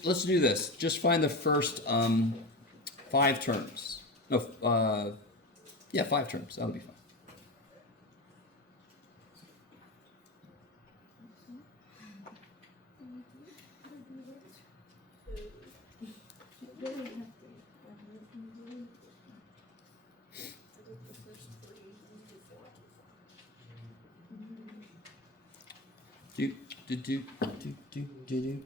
Let's do this. Just find the first 5 terms. No, 5 terms. That'll be fine. Do do do do do do.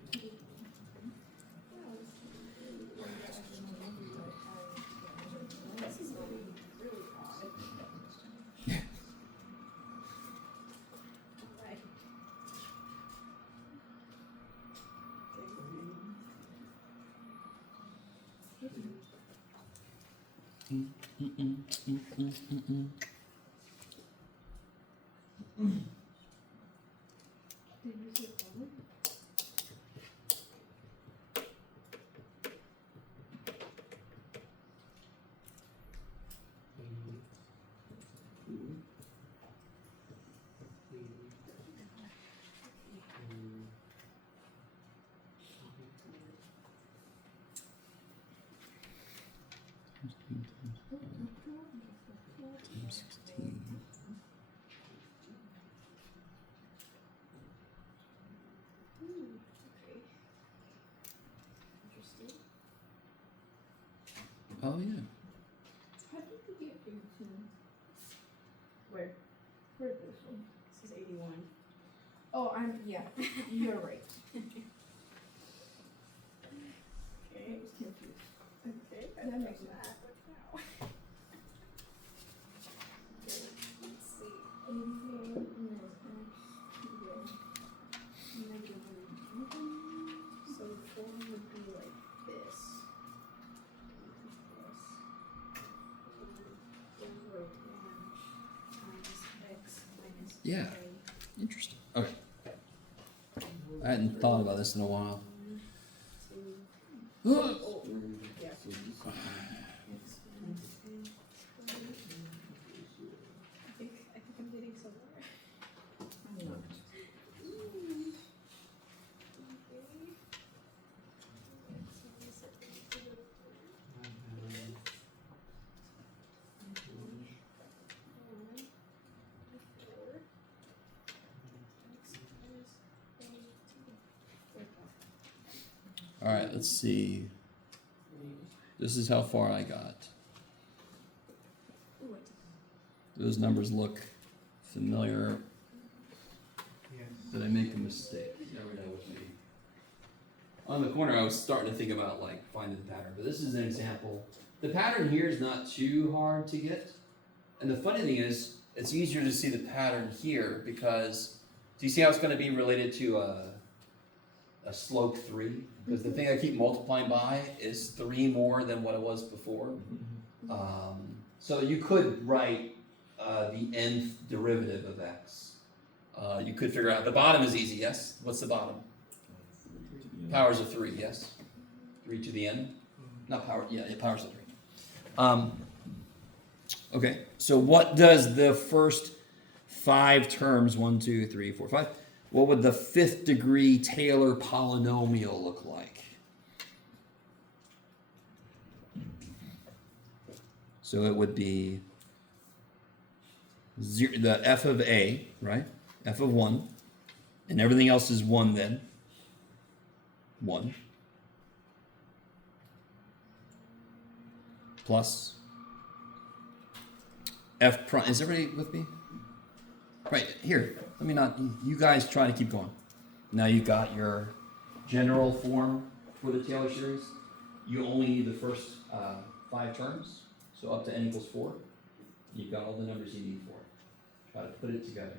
Oh yeah. How did we get 18? Where? Where's this one? This is 81. Oh, yeah, you're right. I Okay. was confused. Okay. That makes sense. Now. Okay, let's see. 88 and then X, yeah. Negative 1. So the form would be like this. Over 1 times x minus Yeah. a. Interesting. Okay. I hadn't thought about this in a while. 1, 2, Oh, oh, yeah. X minus a. I think I'm getting somewhere. I'm not. all right. Let's see. This is how far I got. Those numbers look familiar. Did I make a mistake? Never know with me. On the corner, I was starting to think about like finding the pattern, but this is an example. The pattern here is not too hard to get, and the funny thing is, it's easier to see the pattern here because do you see how it's going to be related to a slope 3? Because the thing I keep multiplying by is 3 more than what it was before. So you could write the nth derivative of x. You could figure out the bottom is easy. Yes. What's the bottom? Powers of 3. Yes. 3 to the n. Not power. Yeah. Powers of 3. Okay. So what does the first 5 terms? 1, 2, 3, 4, 5. What would the 5th degree Taylor polynomial look like? So it would be the f of a, right? F of 1, and everything else is 1 then. 1 plus f prime. Is everybody with me? Right, here. Let me not, you guys try to keep going. Now you've got your general form for the Taylor series. You only need the first 5 terms, so up to n equals 4. You've got all the numbers you need for it. Try to put it together.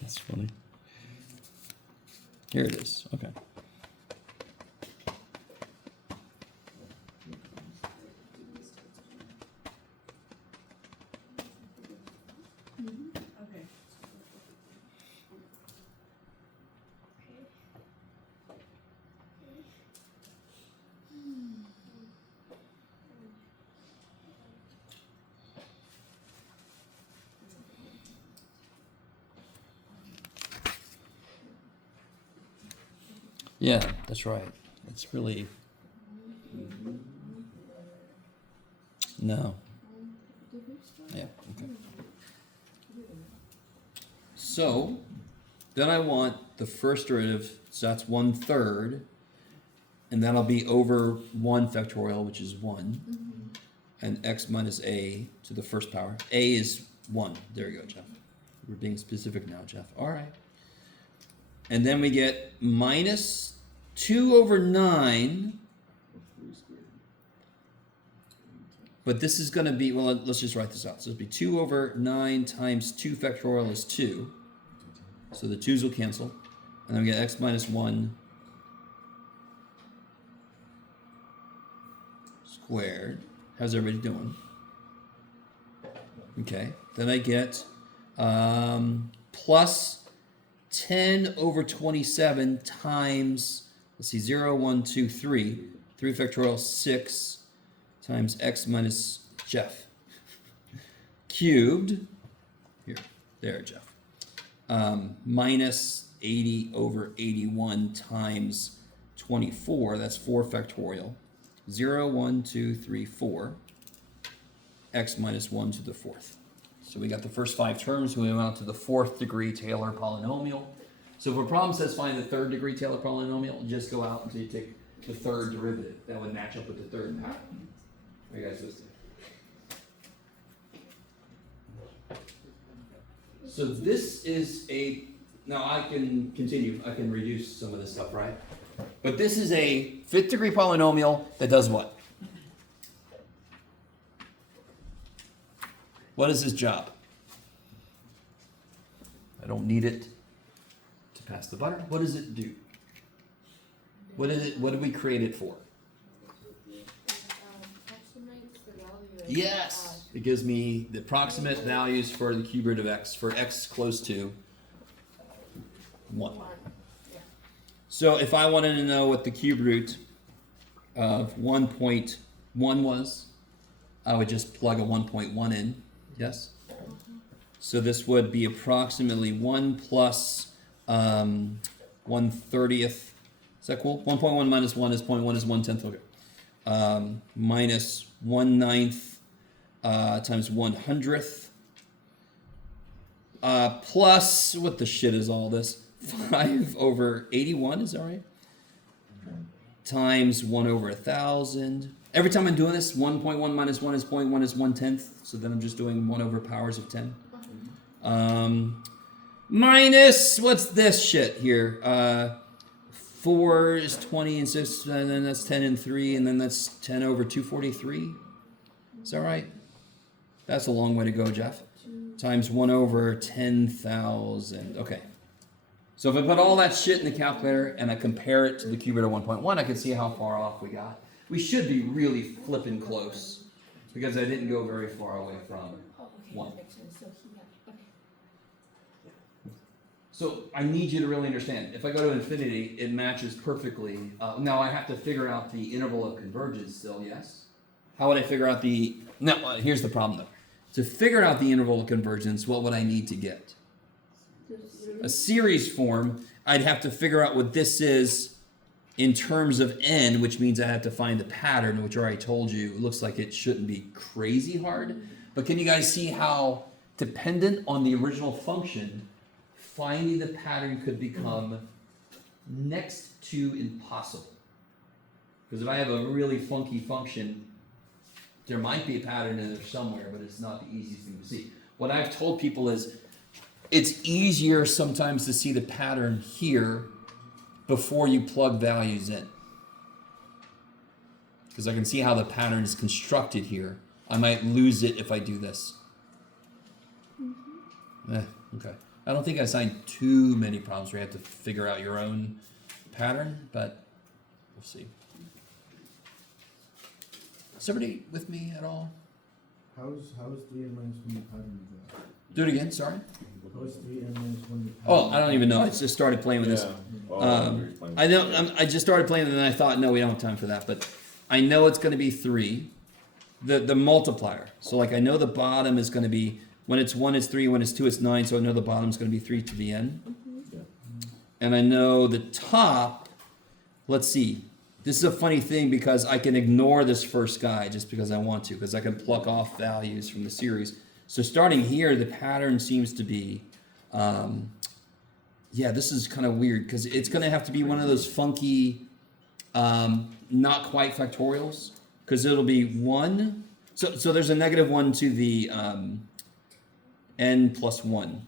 That's funny. Here it is. Okay. Okay. Yeah, that's right. It's really no. Yeah. Okay. So then I want the first derivative. So that's 1/3, and that'll be over 1 factorial, which is 1, and x minus a to the first power. A is 1. There you go, Jeff. We're being specific now, Jeff. All right. And then we get minus 2/9. But this is going to be, well, let's just write this out. So it'll be 2/9 times 2 factorial is 2. So the 2's will cancel. And then we get x minus 1 squared. How's everybody doing? Okay. Then I get plus 10/27 times, let's see, 0, 1, 2, 3. 3 factorial, 6 times x minus Jeff cubed. Here, there, Jeff. Minus 80/81 times 24. That's 4 factorial. 0, 1, 2, 3, 4. X minus 1 to the 4th. So we got the first 5 terms. We went out to the 4th degree Taylor polynomial. So if a problem says find the 3rd degree Taylor polynomial, just go out until you take the 3rd derivative. That would match up with the 3rd pattern. Are you guys listening? So this is a, now I can continue, I can reduce some of this stuff, right? But this is a 5th degree polynomial that does what? What is his job? I don't need it to pass the butter. What does it do? What did we create it for? Yes, it gives me the approximate values for the cube root of x for x close to 1. So if I wanted to know what the cube root of 1.1 was, I would just plug a 1.1 in. Yes? So this would be approximately 1 plus 1/30th. Is that cool? 1.1 minus 1 is 0.1 is 1/10. Okay. Minus 1/9 times 1/100th. Plus, what the shit is all this? 5/81, is that right? Times 1/1000. Every time I'm doing this, 1.1 minus 1 is 0.1 is 1/10. So then I'm just doing 1 over powers of 10. Minus, what's this shit here? 4 is 20 and 6, and then that's 10 and 3, and then that's 10 over 243. Is that right? That's a long way to go, Jeff. Times 1 over 10,000. Okay. So if I put all that shit in the calculator and I compare it to the cube root of 1.1, I can see how far off we got. We should be really flipping close because I didn't go very far away from 1. So I need you to really understand. If I go to infinity, it matches perfectly. Now I have to figure out the interval of convergence still, yes? How would I figure out the... No, here's the problem though. To figure out the interval of convergence, what would I need to get? A series form. I'd have to figure out what this is in terms of n, which means I have to find the pattern, which I already told you. It looks like it shouldn't be crazy hard. But can you guys see how dependent on the original function, finding the pattern could become next to impossible? Because if I have a really funky function, there might be a pattern in there somewhere, but it's not the easiest thing to see. What I've told people is it's easier sometimes to see the pattern here before you plug values in. Because I can see how the pattern is constructed here. I might lose it if I do this. Okay. I don't think I assigned too many problems where you have to figure out your own pattern, but we'll see. Is everybody with me at all? How is 3n minus 1 the pattern of that? Do it again, sorry. How is 3n minus 1 the pattern? Oh, I don't even know. I just started playing with this. I know. I just started playing, and then I thought, no, we don't have time for that. But I know it's going to be 3. The multiplier. So like I know the bottom is going to be, when it's 1 it's 3, when it's 2 it's 9. So I know the bottom is going to be 3 to the n. And I know the top let's see. This is a funny thing because I can ignore this first guy just because I want to, because I can pluck off values from the series. So starting here, the pattern seems to be, yeah, this is kind of weird because it's going to have to be one of those funky, not quite factorials, because it'll be 1. So there's a -1 to the n plus 1.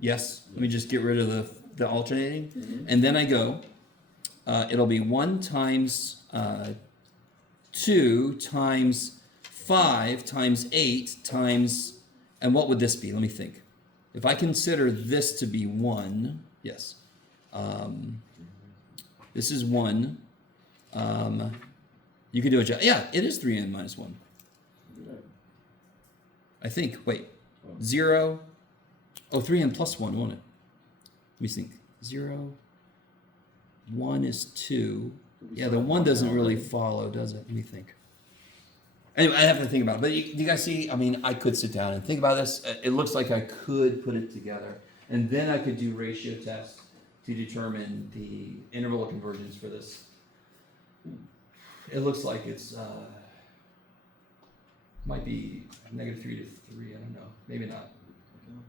Yes? Let me just get rid of the alternating. And then I go, it'll be 1 times 2 times 5 times 8 times, and what would this be? Let me think. If I consider this to be 1, yes. This is 1. You can do it. Yeah, it is 3n minus 1. I think. Wait. 0. Oh, 3n plus 1, won't it? Let me think. 0. 1 is 2. Yeah, the 1 doesn't really follow, does it? Let me think. Anyway, I have to think about it. But you guys see, I mean, I could sit down and think about this. It looks like I could put it together. And then I could do ratio tests to determine the interval of convergence for this. It looks like it's, might be -3 to 3. I don't know. Maybe not.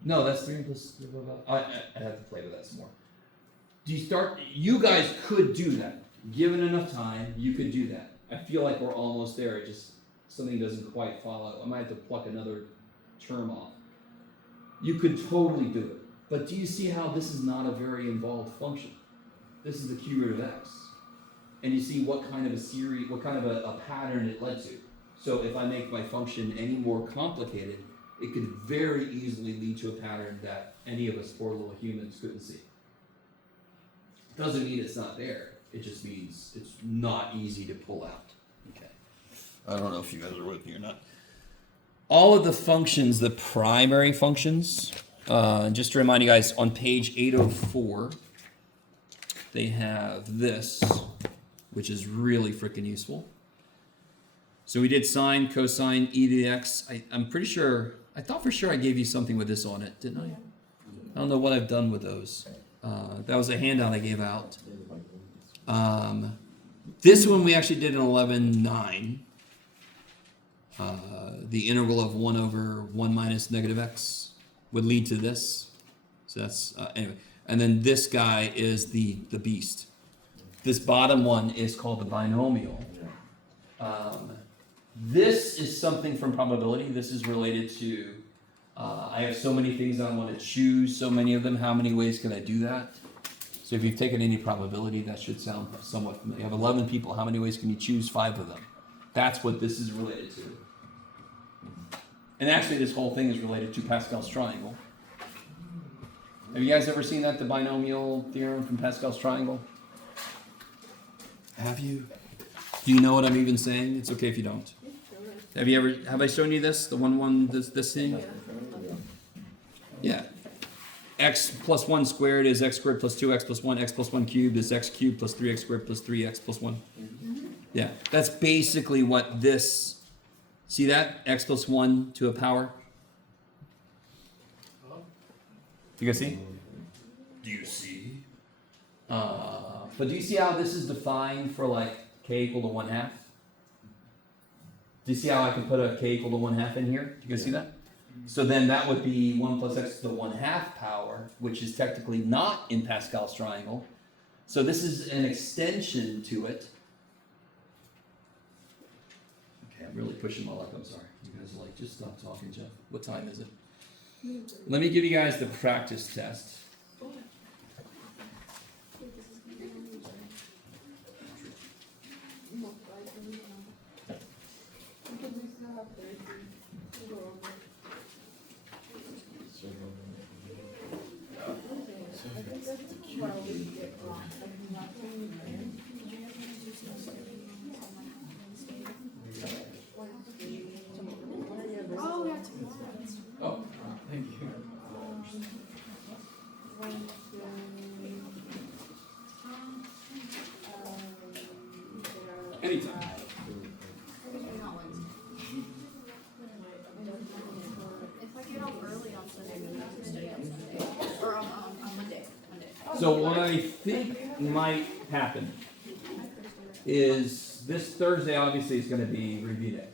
No, that's 3 plus, blah, blah, blah. I have to play with that some more. You guys could do that. Given enough time, you could do that. I feel like we're almost there. It just, something doesn't quite follow. I might have to pluck another term off. You could totally do it. But do you see how this is not a very involved function? This is the cube root of x. And you see what kind of a series, what kind of a pattern it led to. So if I make my function any more complicated, it could very easily lead to a pattern that any of us poor little humans couldn't see. Doesn't mean it's not there. It just means it's not easy to pull out. Okay. I don't know if you guys are with me or not. All of the functions, the primary functions, just to remind you guys, on page 804, they have this, which is really freaking useful. So we did sine, cosine, e to the x. I'm pretty sure, I thought for sure I gave you something with this on it, didn't I? I don't know what I've done with those. That was a handout I gave out. This one we actually did in 11.9. The integral of 1 over 1 minus negative x would lead to this. So that's, anyway. And then this guy is the beast. This bottom one is called the binomial. This is something from probability. This is related to, I have so many things I want to choose, so many of them. How many ways can I do that? So if you've taken any probability, that should sound somewhat familiar. You have 11 people. How many ways can you choose? 5 of them. That's what this is related to. And actually, this whole thing is related to Pascal's triangle. Have you guys ever seen that, the binomial theorem from Pascal's triangle? Have you? Do you know what I'm even saying? It's okay if you don't. Have I shown you this? The this thing? Yeah. X plus 1 squared is x squared plus 2x plus 1. X plus 1 cubed is x cubed plus 3x squared plus 3x plus 1. Yeah, that's basically what this, see that? X plus 1 to a power. You guys see? Do you see? But do you see how this is defined for like k equal to 1/2? Do you see how I can put a k equal to 1/2 in here? Do you guys see that? So then that would be 1 plus x to the 1/2 power, which is technically not in Pascal's triangle. So this is an extension to it. Okay, I'm really pushing my luck. I'm sorry. You guys are like, just stop talking, Jeff. What time is it? Let me give you guys the practice test. Oh, yeah, tomorrow. Oh, thank you. Anytime. If I get up early on Sunday, maybe I can study on Sunday. Or on Monday. So what I think might happen is this Thursday obviously is going to be review day.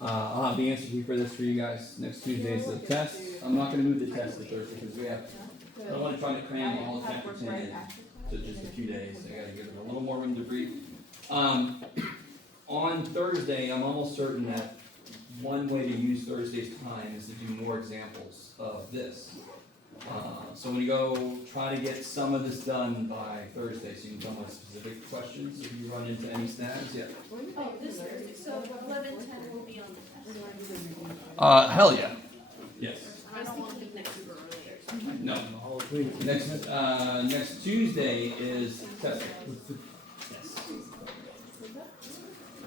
I'll have the answer key for this for you guys. Next Tuesday is the test. I'm not going to move the test to Thursday because I don't want to try to cram all of chapter 10 in to just a few days. I got to give it a little more room to breathe. On Thursday, I'm almost certain that one way to use Thursday's time is to do more examples of this. So when you go, try to get some of this done by Thursday, so you can come with specific questions if you run into any snags. Yeah. Oh, this Thursday, so 11:10 will be on the test. Hell yeah. Yes. I don't want to pick next week or earlier. No. Next Tuesday is testing. Yes.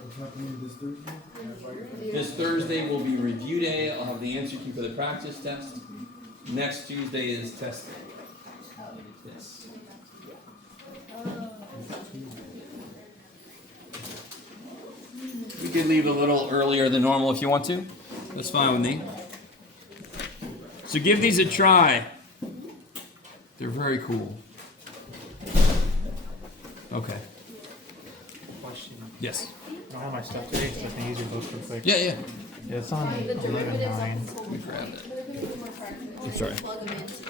What's happening this Thursday? This Thursday will be review day. I'll have the answer key for the practice test. Next Tuesday is testing. Yes. We could leave a little earlier than normal if you want to. That's fine with me. So give these a try. They're very cool. Okay. Question. Yes. I don't have my stuff today, so I can use your book real quick. Yeah, yeah. Yeah, it's on 11:9. Let me grab it. I'm sorry. Plug them into